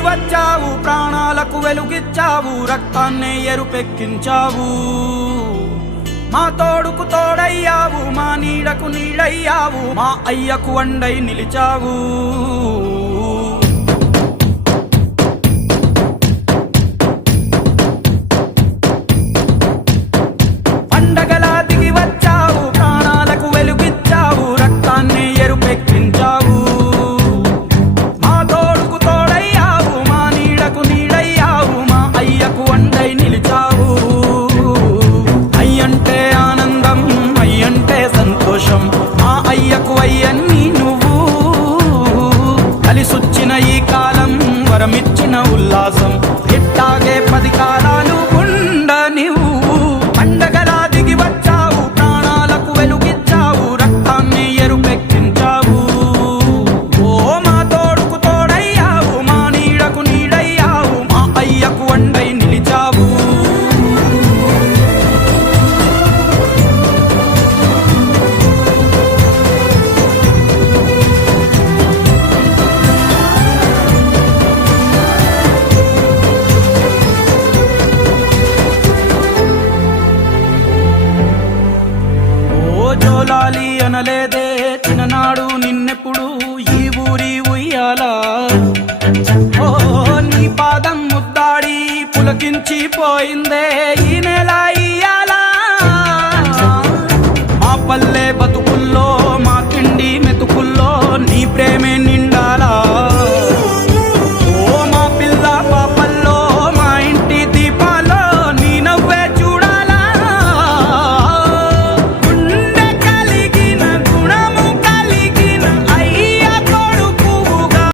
దిగి వచ్చావు, ప్రాణాలకు వెలుగిచ్చావు, రక్తాన్నే ఎరుపెక్కించావు. మా తోడుకు తోడయ్యావు, మా నీడకు నీడయ్యావు, మా అయ్యకు అండై నిలిచావు. పండగలా దిగి వచ్చావు, ప్రాణాలకు వెలుగిచ్చావు, రక్తాన్ని ఎరుపెక్కించావు. మా తోడుకు తోడయ్యావు, మా నీడకు నీడయ్యావు, మా అయ్యకు అండై నిలిచావు. అయ్యంటే ఆనందం, అయ్యంటే సంతోషం, మా అయ్యకు అయ్యన్ని నువ్వు. కలిసొచ్చిన ఈ కాలం వరమిచ్చిన ఉల్లాసం, ఇట్టాగే 10 కాలాలు ఉండనివ్వు. పండగలా దిగి వచ్చావు, ప్రాణాలకు వెలుగిచ్చావు, రక్తాన్ని ఎరుపెక్కించావు. ఓ మా తోడుకు తోడయ్యావు, మా నీడకు నీడయ్యావు, మా అయ్యకు అండై నిలిచావు. జోలాలి అనలేదే చిన్ననాడు నిన్నెప్పుడు ఈ ఊరి ఉయ్యాలా. ఓ నీ పాదం ముద్దాడి పులకించిపోయిందే ఈ నెల